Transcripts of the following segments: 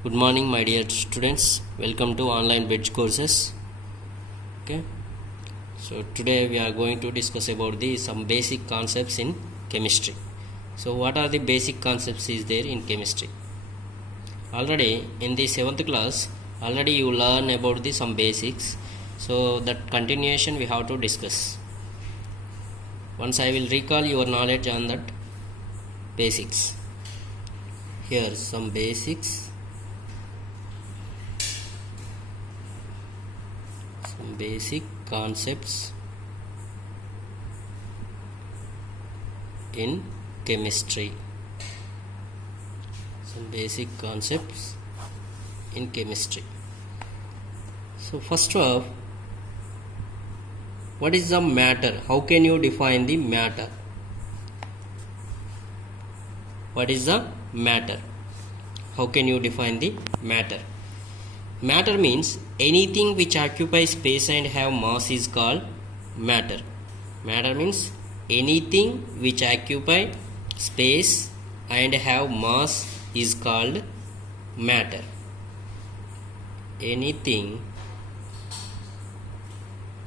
Good morning, my dear students. Welcome to online bridge courses. Okay, so today we are going to discuss about some basic concepts in chemistry. So what are the basic concepts is there in chemistry? Already in the 7th class already you learn about some basics, so that continuation we have to discuss. Once I will recall your knowledge on that basics. Here some basics, some basic concepts in chemistry. Some basic concepts in chemistry. So first of, what is the matter? How can you define the matter? What is the matter? How can you define the matter? Matter means anything which occupies space and have mass is called matter. Matter means anything which occupy space and have mass is called matter. Anything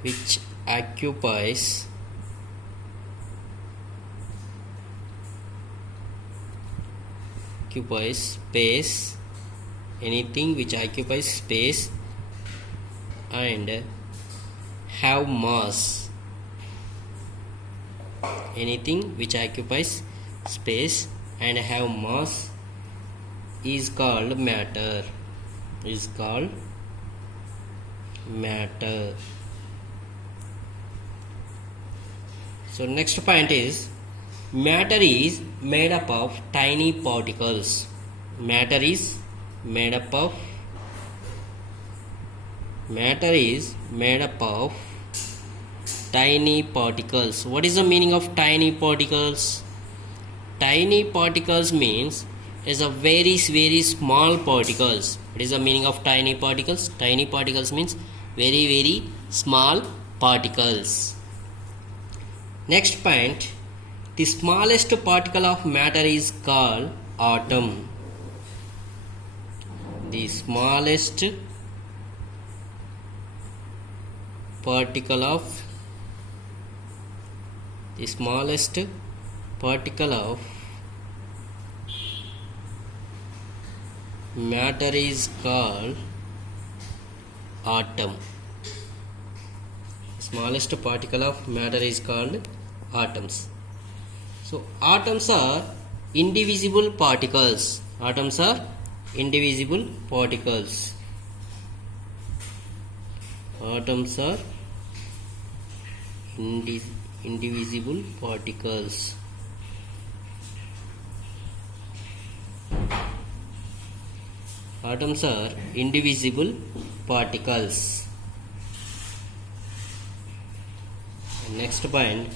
which occupies space, anything which occupies space and have mass, anything which occupies space and have mass is called matter. Is called matter. So next point is, matter is made up of tiny particles. Matter is made up of tiny particles. What is the meaning of tiny particles? Tiny particles means is a very small particles. What is the meaning of tiny particles? Tiny particles means very small particles. Next point, the smallest particle of matter is called atom. The smallest particle of matter is called atom. Smallest particle of matter is called atoms. So atoms are indivisible particles. Atoms are indivisible particles. Atoms are indivisible particles. Atoms are indivisible particles. Next point,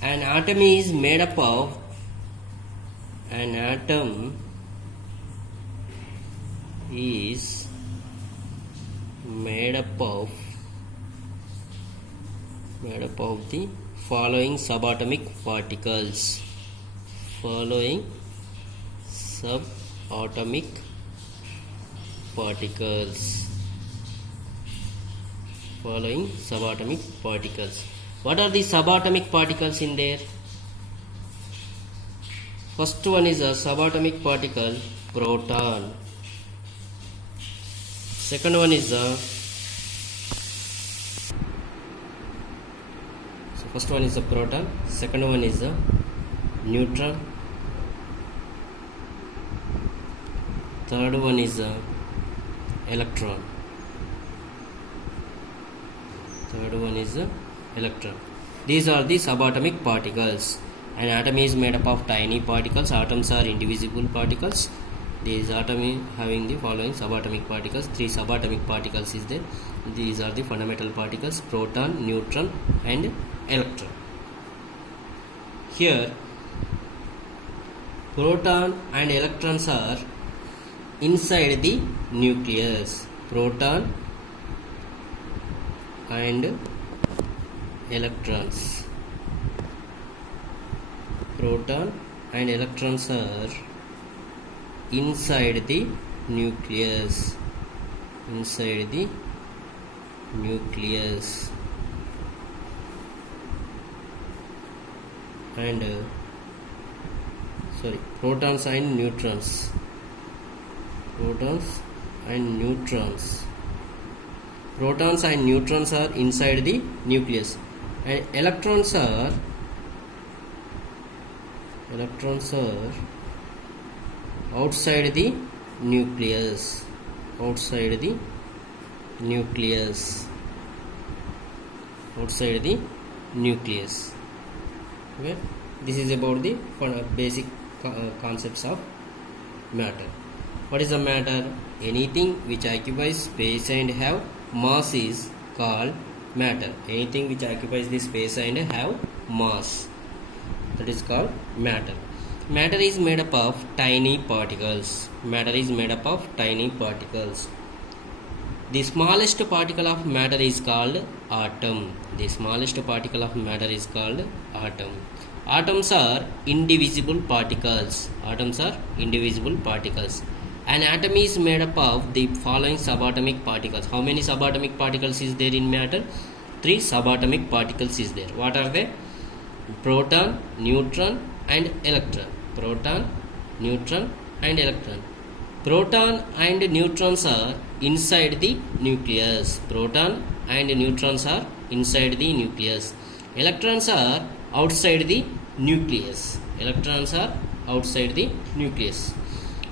an atom is made up of the following subatomic particles. Following subatomic particles. What are the subatomic particles in there? First one is a subatomic particle, proton. Second one is first one is a proton. Second one is a neutron. Third one is a electron. These are the subatomic particles. An atom is made up of tiny particles. Atoms are indivisible particles. These atom is having the following subatomic particles. 3 subatomic particles is there. These are the fundamental particles: proton, neutron and electron. Here proton and electrons are inside the nucleus. Proton and electrons. Proton and electrons are inside the nucleus, inside the nucleus. And protons and neutrons, protons and neutrons, protons and neutrons are inside the nucleus, and electrons are outside the nucleus, outside the nucleus, outside the nucleus. Okay, this is about the basic concepts of matter. What is the matter? Anything which occupies space and have mass is called matter. Anything which occupies the space and have mass, that is called matter. Matter is made up of tiny particles. Matter is made up of tiny particles. The smallest particle of matter is called atom. The smallest particle of matter is called atom. Atoms are indivisible particles. Atoms are indivisible particles. An atom is made up of the following subatomic particles. How many subatomic particles is there in matter? 3 subatomic particles is there. What are they? Proton, neutron and electron. Proton, neutron and electron. Proton and neutrons are inside the nucleus. Proton and neutrons are inside the nucleus. Electrons are outside the nucleus. Electrons are outside the nucleus.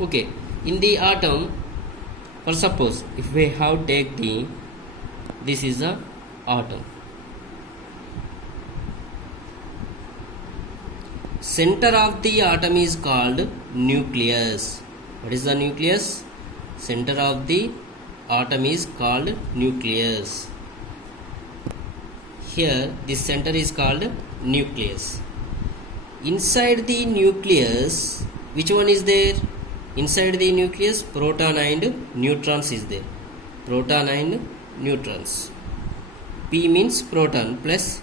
Okay, in the atom, for suppose if we have take this is the atom. Center of the atom is called nucleus. What is the nucleus? Center of the atom is called nucleus. Here this center is called nucleus. Inside the nucleus, which one is there? Inside the nucleus, proton and neutrons is there. Proton and neutrons. P means proton plus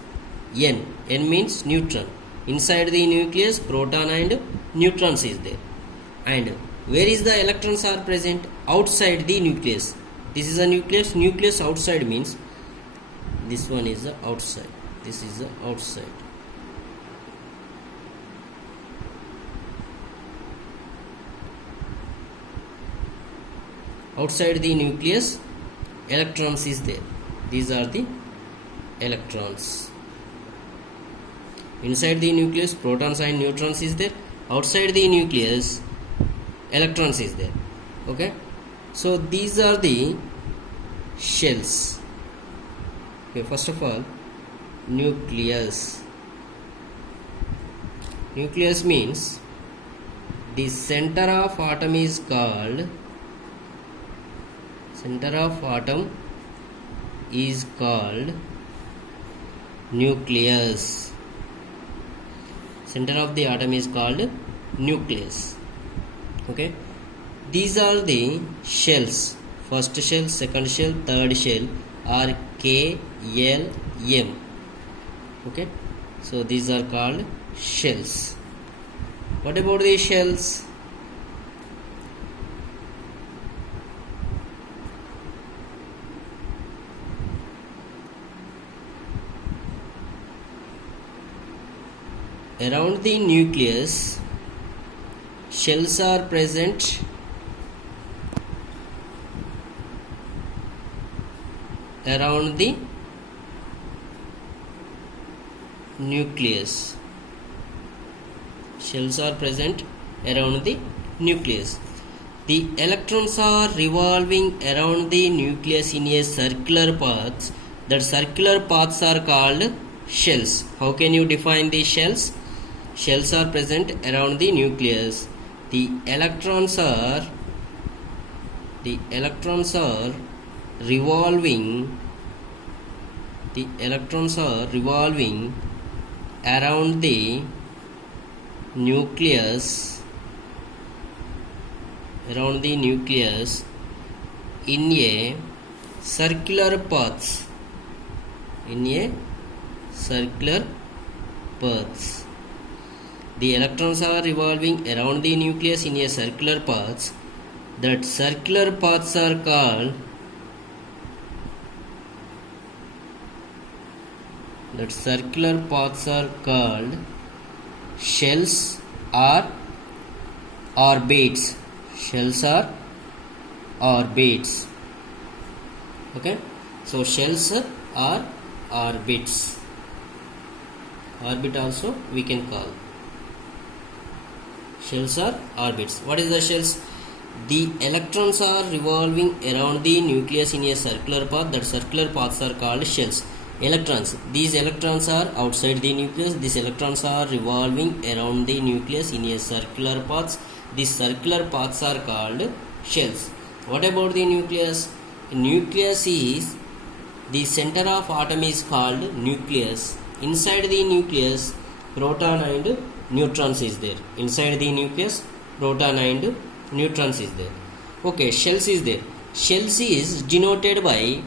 N. N means neutron. Inside the nucleus, proton and neutrons is there. And where is the electrons are present? Outside the nucleus. This is a nucleus. Nucleus outside means this one is the outside. This is the outside. Outside the nucleus, electrons is there. These are the electrons. Inside the nucleus, protons and neutrons is there. Outside the nucleus, electrons is there. Okay, so these are the shells. Okay, first of all, nucleus. Nucleus means the center of atom is called nucleus. Center of the atom is called nucleus. Okay, these are the shells. First shell, second shell, third shell are K, L, M. Okay, so these are called shells. What about the shells? Around the nucleus, shells are present. Around the nucleus, shells are present around the nucleus. The electrons are revolving around the nucleus in a circular path. That circular paths are called shells. How can you define the shells? Shells are present around the nucleus. The electrons are revolving. The electrons are revolving around the nucleus. Around the nucleus in a circular path. In a circular path. the electrons are revolving around the nucleus in a circular path. That circular paths are called shells or orbits. Shells or orbits. Okay, so shells or orbits. Orbit also we can call shells or orbits. What is the shells? The electrons are revolving around the nucleus in a circular path. That circular paths are called shells. Electrons. These electrons are outside the nucleus. These electrons are revolving around the nucleus in a circular paths. These circular paths are called shells. What about the nucleus? Nucleus is the center of atom is called nucleus. Inside the nucleus, proton and neutrons is there. Inside the nucleus, proton and neutrons is there. Okay, shells is there. Shells is denoted by,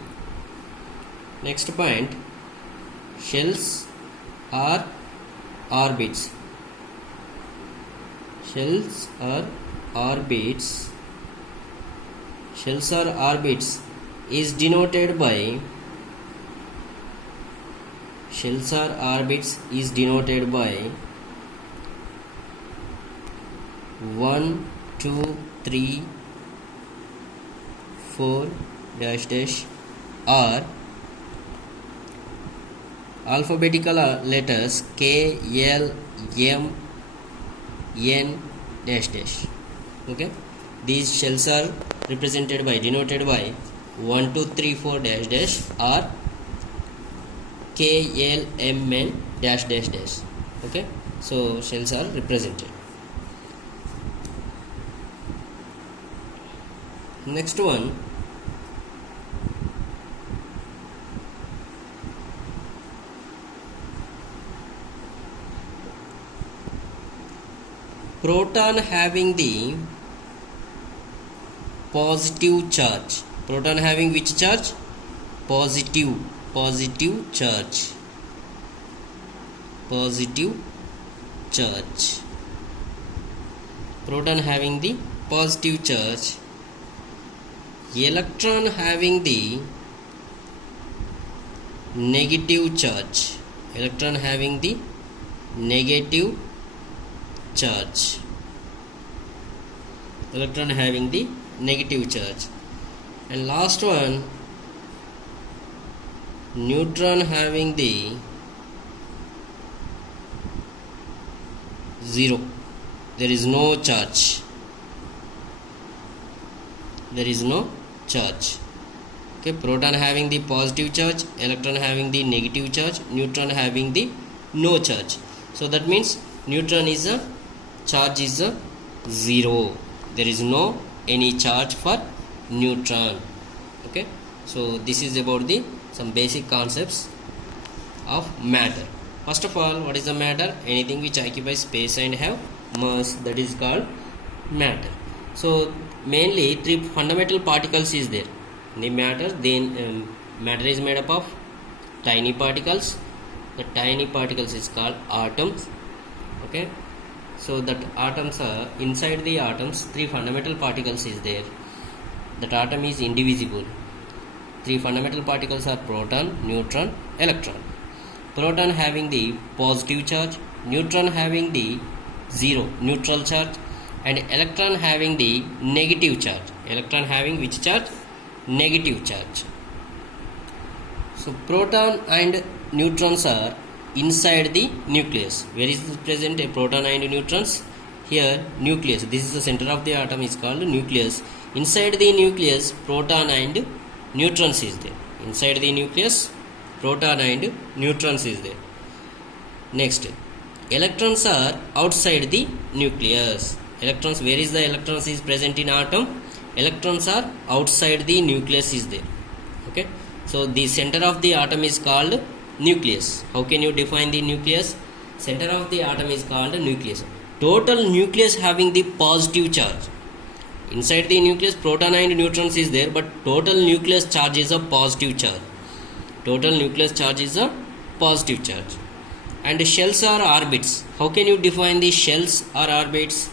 next point, shells are orbits. Shells are orbits. Shells or orbits is denoted by 1, 2, 3, 4 dash dash or alphabetical letters K, L, M, N dash dash. Okay, these shells are denoted by 1, 2, 3, 4 dash dash or K, L, M, N dash dash dash. Okay, so shells are represented. Next one, proton having the positive charge. Proton having which charge? Positive charge. Proton having the positive charge. Electron having the negative charge. Electron having the negative charge. Electron having the negative charge. And last one, neutron having the 0. There is no charge. Okay, proton having the positive charge, electron having the negative charge, neutron having the no charge. So that means neutron is a charge is a 0. There is no any charge for neutron. Okay, so this is about the some basic concepts of matter. First of all, what is the matter? Anything which occupies space and have mass, that is called matter. So mainly 3 fundamental particles is there in the matter. Then matter is made up of tiny particles. The tiny particles is called atoms. Okay, so that atoms are inside the atoms 3 fundamental particles is there. That atom is indivisible. 3 fundamental particles are proton, neutron, electron. Proton having the positive charge, neutron having the 0 neutral charge, and electron having the negative charge. Electron having which charge? Negative charge. So proton and neutrons are inside the nucleus. Where is present a proton and neutrons? Here, nucleus. This is the center of the atom is called nucleus. Inside the nucleus, proton and neutrons is there. Inside the nucleus, proton and neutrons is there. Next, electrons are outside the nucleus. Electrons, where is the electrons is present in atom? Electrons are outside the nucleus is there. Okay, so the center of the atom is called nucleus. How can you define the nucleus? Center of the atom is called nucleus. Total nucleus having the positive charge. Inside the nucleus, proton and neutrons is there, but total nucleus charge is a positive charge. Total nucleus charge is a positive charge. And shells or orbits. How can you define the shells or orbits?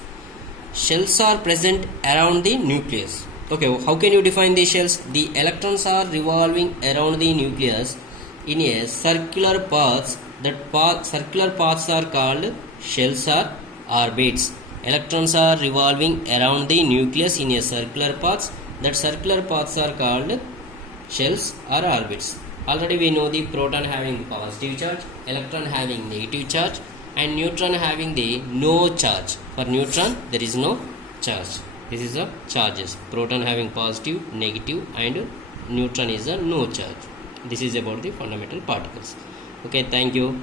Shells are present around the nucleus. Okay, how can you define the shells? The electrons are revolving around the nucleus in a circular paths. Circular paths are called shells or orbits. Electrons are revolving around the nucleus in a circular paths. That circular paths are called shells or orbits. Already we know the proton having positive charge, electron having negative charge, and neutron having the no charge. For neutron there is no charge. This is the charges. Proton having positive, negative, and neutron is a no charge. This is about the fundamental particles. Okay, thank you.